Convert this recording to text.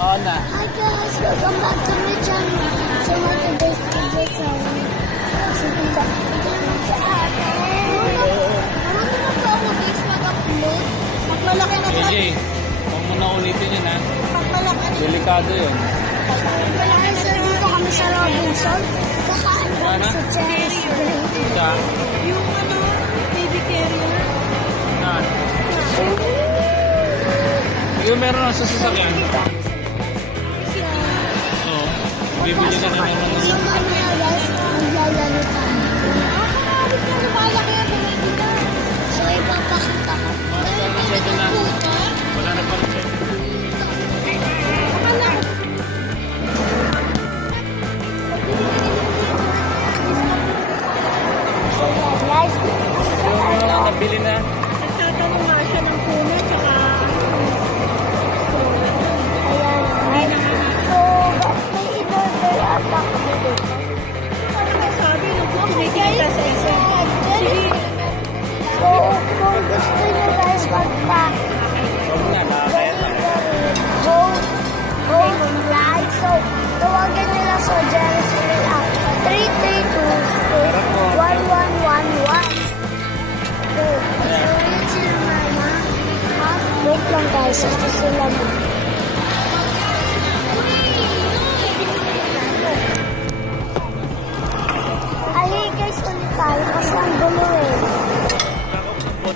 Oo na. Hi guys, welcome back to my channel. So today's video sa tita. Sa atin. Marami na po ako guys mag-upload. Pagmalaki na JJ, huwag mo na ulitin yun ha. Pagmalaki. Delikado yun. Pagmalaki sa dito kami sa Robinson. Kakain kami sa Cherry's Day. Siya? Yung baby carrier. Yan. Yung meron na sa sasakyan. Oo. Bibili ka na naman. Yung guys, maglalaro tayo. So, ipapakita ko. Wala na pala siya. So, guys, Yung nabili na. nagtatanong nga siya ng puno, tsaka ayan. So, may in-order ata kami dito. Sabi nung kumikita sa isa. So, kung gusto nyo guys mag-pack, Huwag na, makakaya na. go live. So, tawagan nyo lang sa Jerry's Day.